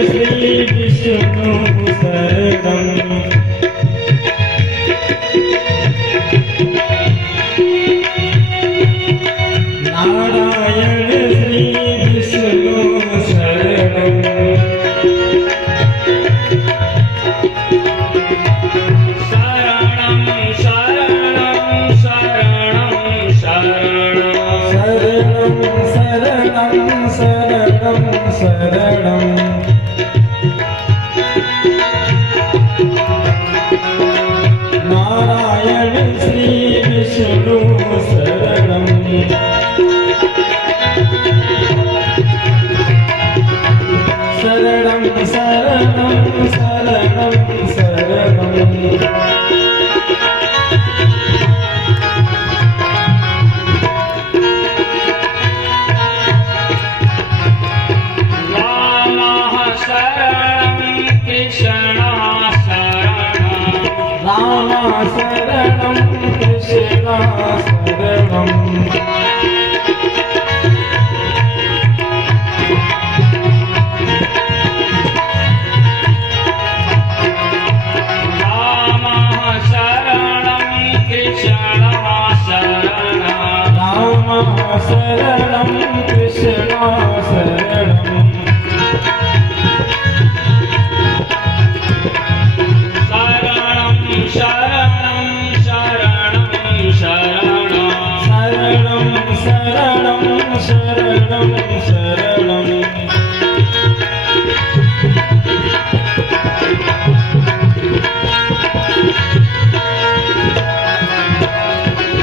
श्री विष्णु शरणं नारायण श्री विष्णु शरणं शरणं नारायण श्री विष्णु शरणं शरणं शरणं शरणं शरणं शरणं कृष्ण शरणं राम शरणं कृष्ण शरणं राम शरणं कृष्ण शरणं शरणं शरणं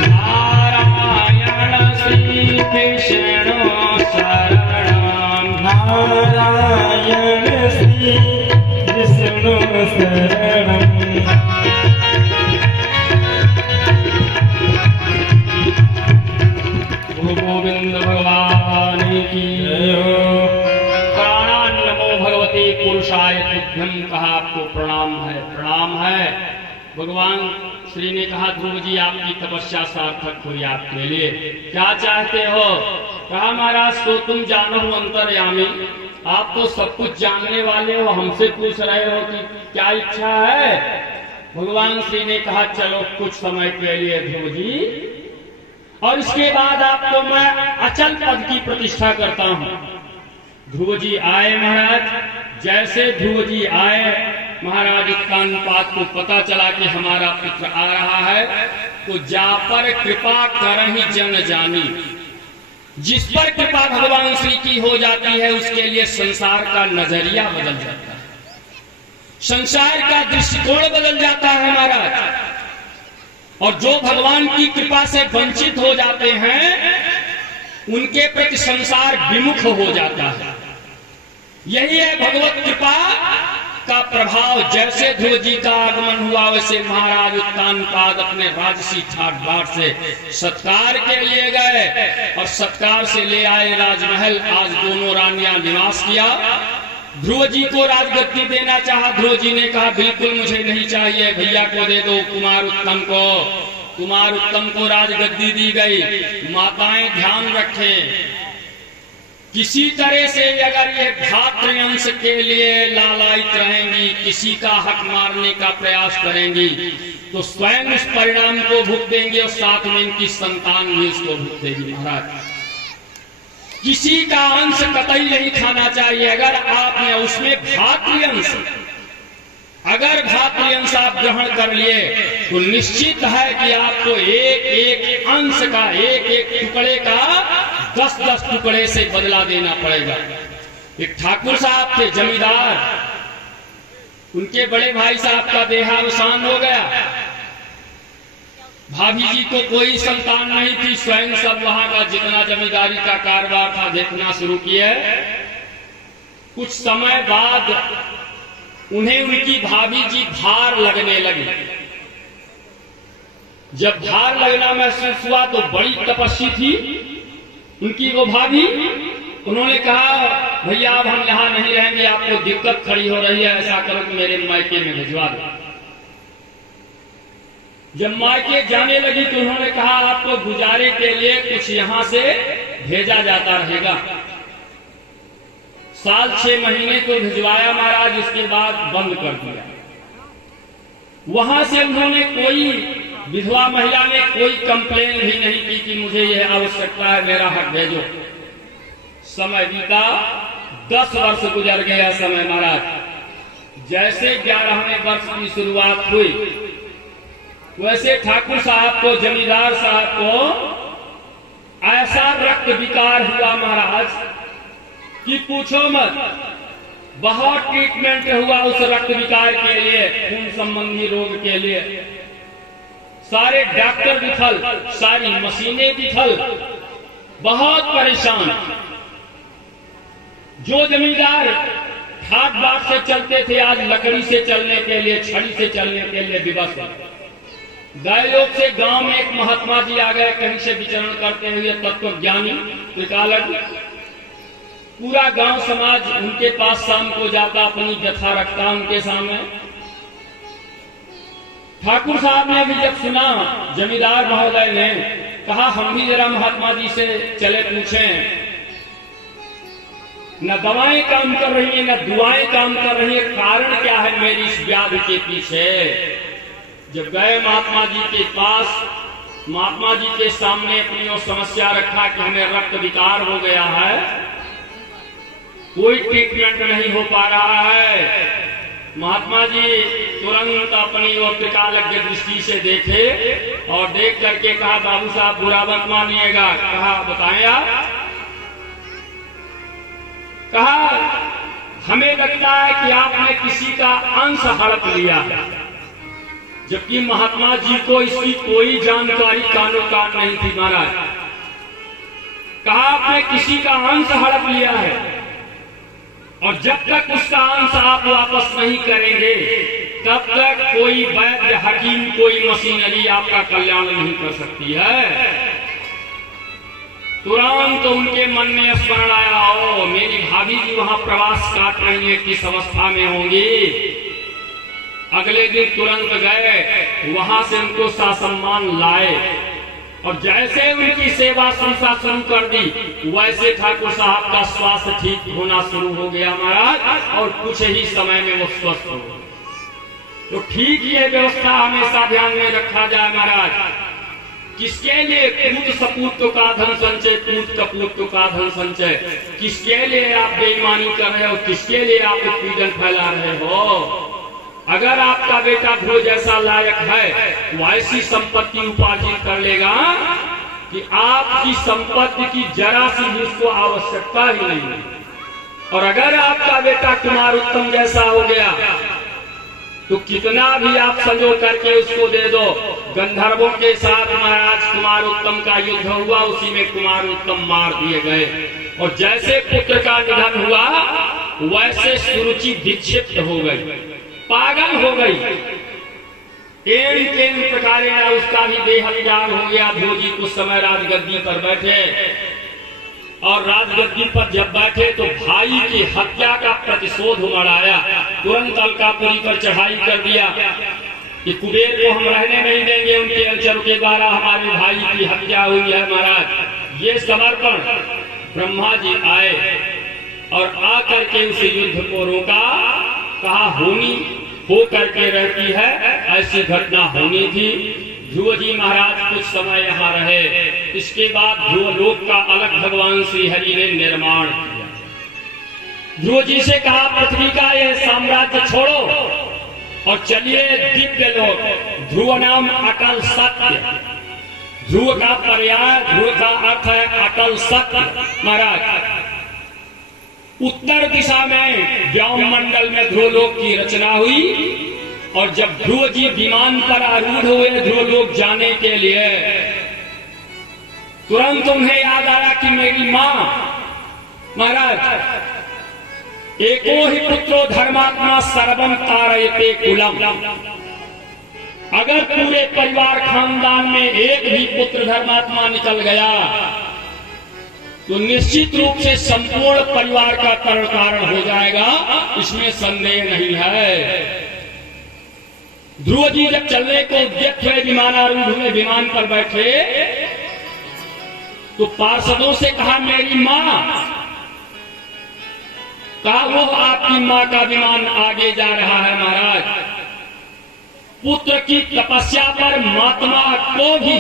नारायण श्री विष्णु शरणं नारायण श्री विष्णु शरणं गोविंद भगवान की प्राणान नमो भगवते पुरुषाय तुभ्यं कहा आपको प्रणाम है। भगवान श्री ने कहा ध्रुव जी आपकी तपस्या सार्थक हुई, आपके लिए क्या चाहते हो? कहा महाराज तो तुम जानो अंतर्यामी, आप तो सब कुछ जानने वाले हो, हमसे पूछ रहे हो कि क्या इच्छा है? भगवान श्री ने कहा चलो कुछ समय के लिए ध्रुव जी, और इसके बाद आपको मैं अचल पद की प्रतिष्ठा करता हूं। ध्रुव जी आए महाराज, जैसे ध्रुव जी आए महाराज उत्तानपाद को पता चला कि हमारा पुत्र आ रहा है, तो जा पर कृपा करहि जन जानी। जिस पर कृपा भगवान श्री की हो जाती है उसके लिए संसार का नजरिया बदल जाता है, संसार का दृष्टिकोण बदल जाता है महाराज। और जो भगवान की कृपा से वंचित हो जाते हैं उनके प्रति संसार विमुख हो जाता है। यही है भगवत कृपा का प्रभाव। जैसे ध्रुव जी का आगमन हुआ वैसे महाराज उत्तानपाद अपने राजसी ठाट बाट से सत्कार के लिए गए और सत्कार से ले आए राजमहल। आज दोनों रानियां निवास किया। ध्रुव जी को राजगद्दी देना चाहा, ध्रुव जी ने कहा बिल्कुल मुझे नहीं चाहिए, भैया को दे दो, कुमार उत्तम को। कुमार उत्तम को राजगद्दी दी गई। माताएं ध्यान रखें, किसी तरह से अगर ये भातृअंश के लिए लालायित रहेंगी, किसी का हक मारने का प्रयास करेंगी, तो स्वयं उस परिणाम को भुगतेंगे और साथ में इनकी संतान भी उसको भुगतेगी। महाराज किसी का अंश कतई नहीं खाना चाहिए। अगर आपने उसमें भातृअंश, अगर भातृअंश आप ग्रहण कर लिए तो निश्चित है कि आपको एक एक अंश का, एक एक टुकड़े का 10-10 टुकड़े से बदला देना पड़ेगा। एक ठाकुर साहब थे जमींदार, उनके बड़े भाई साहब का देहावसान हो गया। भाभी जी को कोई संतान नहीं थी, स्वयं सब वहां का जितना जमींदारी का कारोबार था देखना शुरू किया। कुछ समय बाद उन्हें उनकी भाभी जी भार लगने लगी। जब भार लगना महसूस हुआ तो बड़ी तपस्वी थी उनकी वो भाभी। उन्होंने कहा भैया अब हम यहाँ नहीं रहेंगे, आपको दिक्कत खड़ी हो रही है, ऐसा करो कि मेरे मायके में भिजवा दो। जब मायके जाने लगी तो उन्होंने कहा आपको गुजारे के लिए कुछ यहाँ से भेजा जाता रहेगा। साल 6 महीने को भिजवाया महाराज, इसके बाद बंद कर दिया। वहां से उन्होंने कोई विधवा महिला ने कोई कंप्लेन भी नहीं की कि मुझे यह आवश्यकता है, मेरा हक भेजो। समय बीता, 10 वर्ष गुजर गया समय महाराज। जैसे 11वें वर्ष की शुरुआत हुई, वैसे ठाकुर साहब को, जमींदार साहब को ऐसा रक्त विकार हुआ महाराज कि पूछो मत। बहुत ट्रीटमेंट हुआ उस रक्त विकार के लिए, खून संबंधी रोग के लिए। सारे डॉक्टर विफल, सारी मशीनें विफल, बहुत परेशान। जो जमींदार ठाट बाट से चलते थे, आज लकड़ी से चलने के लिए, छड़ी से चलने के लिए विवश है। गायलोक से गांव में एक महात्मा जी आ गए, कहीं से विचरण करते हुए, तत्वज्ञानी त्रिकालज्ञ। पूरा गांव समाज उनके पास शाम को जाता, अपनी व्यथा रखता उनके सामने। ठाकुर साहब ने भी जब सुना, जमींदार महोदय ने कहा, हम भी जरा महात्मा जी से चले पूछें। न दवाएं काम कर रही है, न दुआएं काम कर रही है, कारण क्या है मेरी इस व्याधि के पीछे। जब गए महात्मा जी के पास, महात्मा जी के सामने अपनी वो समस्या रखा कि हमें रक्त विकार हो गया है, कोई ट्रीटमेंट नहीं हो पा रहा है। महात्मा जी तुरंत अपनी वो त्रिकालज्ञ दृष्टि से देखे और देख करके कहा, बाबू साहब बुरा मत मानिएगा। कहा, बताएं आप। कहा, हमें लगता है कि आपने किसी का अंश हड़प लिया, जबकि महात्मा जी को इसकी कोई जानकारी कानो कान नहीं थी महाराज। कहा, आपने किसी का अंश हड़प लिया है, और जब तक उसका अंश आप वापस नहीं करेंगे, तब तक कोई वैद्य, हकीम, कोई मशीनरी आपका कल्याण नहीं कर सकती है। तुरंत उनके मन में स्मरण आया, ओ मेरी भाभी जी वहां प्रवास काट रही है, किस अवस्था में होंगी। अगले दिन तुरंत गए, वहां से उनको सासम्मान लाए, और जैसे उनकी सेवा संस्था शुरू कर दी, वैसे ठाकुर साहब का स्वास्थ्य ठीक होना शुरू हो गया महाराज, और कुछ ही समय में वो स्वस्थ हो गए। तो ठीक ये व्यवस्था हमेशा ध्यान में रखा जाए महाराज। किसके लिए पूत सपूत का धन संचय, पूत कपूत का धन संचय। किसके लिए आप बेईमानी कर रहे हो, किसके लिए आप उत्पीड़न फैला रहे हो। अगर आपका बेटा ध्रुव जैसा लायक है, वो ऐसी संपत्ति उपार्जित कर लेगा कि आपकी संपत्ति की जरा सी भी उसको आवश्यकता ही नहीं है। और अगर आपका बेटा कुमार उत्तम जैसा हो गया, तो कितना भी आप संजो करके उसको दे दो। गंधर्वों के साथ महाराज कुमार उत्तम का युद्ध हुआ, उसी में कुमार उत्तम मार दिए गए। और जैसे पुत्र का निधन हुआ, वैसे सुरुचि विक्षिप्त हो गई, पागल हो गई। तेन प्रकार उसका भी बेहद हो गया। ध्रुव जी कुछ समय राजगद्दी पर बैठे, और राजगद्दी पर जब बैठे तो भाई की हत्या का प्रतिशोध उमड़ आया। तुरंत अलकापुरी पर चढ़ाई कर दिया कि कुबेर को हम रहने नहीं देंगे, उनके अनुचरों के द्वारा हमारे भाई की हत्या हुई है महाराज। ये समर्पण ब्रह्मा जी आए और आकर के उस युद्ध को रोका। कहा, होनी हो करके रहती है, ऐसी घटना होनी थी। ध्रुव जी महाराज कुछ समय यहाँ रहे। इसके बाद ध्रुव लोक का अलग भगवान श्री हरि ने निर्माण किया। ध्रुव जी से कहा, पृथ्वी का यह साम्राज्य छोड़ो और चलिए दिव्य लोक। ध्रुव नाम अटल सत्य। ध्रुव का पर्याय, ध्रुव का अर्थ है अटल सत्य महाराज। उत्तर दिशा में व्योम मंडल में ध्रुवलोक की रचना हुई, और जब ध्रुव जी विमान पर आरूढ़ हुए ध्रुवलोक जाने के लिए, तुरंत उन्हें याद आया कि मेरी मां महाराज, एको ही पुत्रो धर्मात्मा सर्वम तारयते कुलम। अगर पूरे परिवार खानदान में एक भी पुत्र धर्मात्मा निकल गया, तो निश्चित रूप से संपूर्ण परिवार का तरण कारण हो जाएगा, इसमें संदेह नहीं है। ध्रुव जी जब चलने को उद्यत हुए, विमानारूढ़ हुए, विमान पर बैठे, तो पार्षदों से कहा, मेरी मां कहा वो आपकी माँ का विमान आगे जा रहा है महाराज। पुत्र की तपस्या पर महात्मा को भी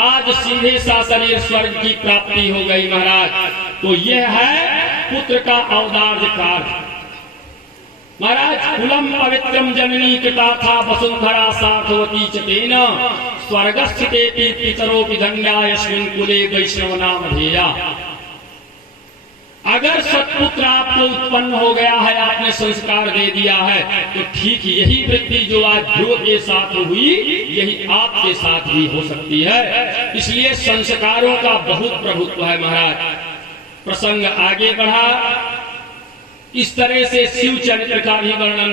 आज सीधे शासन स्वर्ग की प्राप्ति हो गई महाराज। तो यह है पुत्र का औदार्य कार्य महाराज। कुलम पवित्रम जननी कृता था वसुंधरा साधवती चतेन स्वर्गस्थिते पितरोपि धन्या यस्मिन् कुले वैष्णव नाम धेया। अगर सत्पुत्र आपको उत्पन्न हो गया है, आपने संस्कार दे दिया है, तो ठीक यही वृत्ति जो आज ध्रुव के साथ हुई यही आपके साथ भी हो सकती है। इसलिए संस्कारों का बहुत प्रभुत्व है महाराज। प्रसंग आगे बढ़ा। इस तरह से शिव चरित्र का भी वर्णन